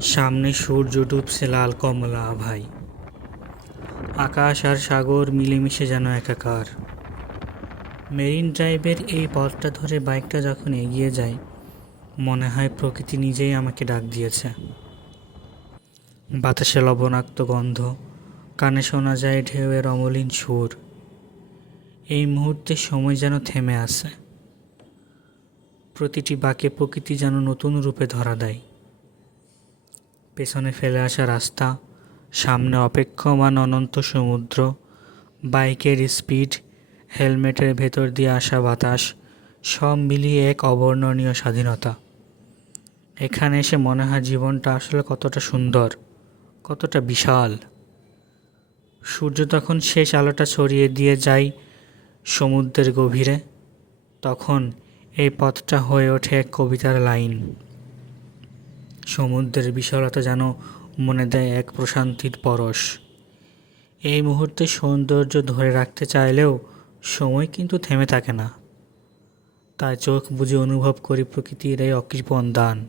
সামনে সূর্য ডুবছে লাল কমলা আভায়। আকাশ আর সাগর মিলেমিশে যেন একাকার। মেরিন ড্রাইভের এই পথটা ধরে বাইকটা যখন এগিয়ে যায়, মনে হয় প্রকৃতি নিজেই আমাকে ডাক দিয়েছে। বাতাসে লবণাক্ত গন্ধ, কানে শোনা যায় ঢেউয়ের অমলিন সুর। এই মুহূর্তে সময় যেন থেমে আছে। প্রতিটি বাঁকে প্রকৃতি যেন নতুন রূপে ধরা দেয়। পেছনে ফেলে আসা রাস্তা, সামনে অপেক্ষমান অনন্ত সমুদ্র, বাইকের স্পিড, হেলমেটের ভেতর দিয়ে আসা বাতাস, সব মিলিয়ে এক অবর্ণনীয় স্বাধীনতা। এখানে এসে মনে হয় জীবনটা আসলে কতটা সুন্দর, কতটা বিশাল। সূর্য তখন শেষ আলোটা ছড়িয়ে দিয়ে যায় সমুদ্রের গভীরে, তখন এই পথটা হয়ে ওঠে এক কবিতার লাইন। সমুদ্রের বিশালতা যেন মনে দেয় এক প্রশান্তির পরশ। এই মুহূর্তে সৌন্দর্য ধরে রাখতে চাইলেও সময় কিন্তু থেমে থাকে না। তাই চোখ বুজে অনুভব করি প্রকৃতির এই অকৃপণ দান।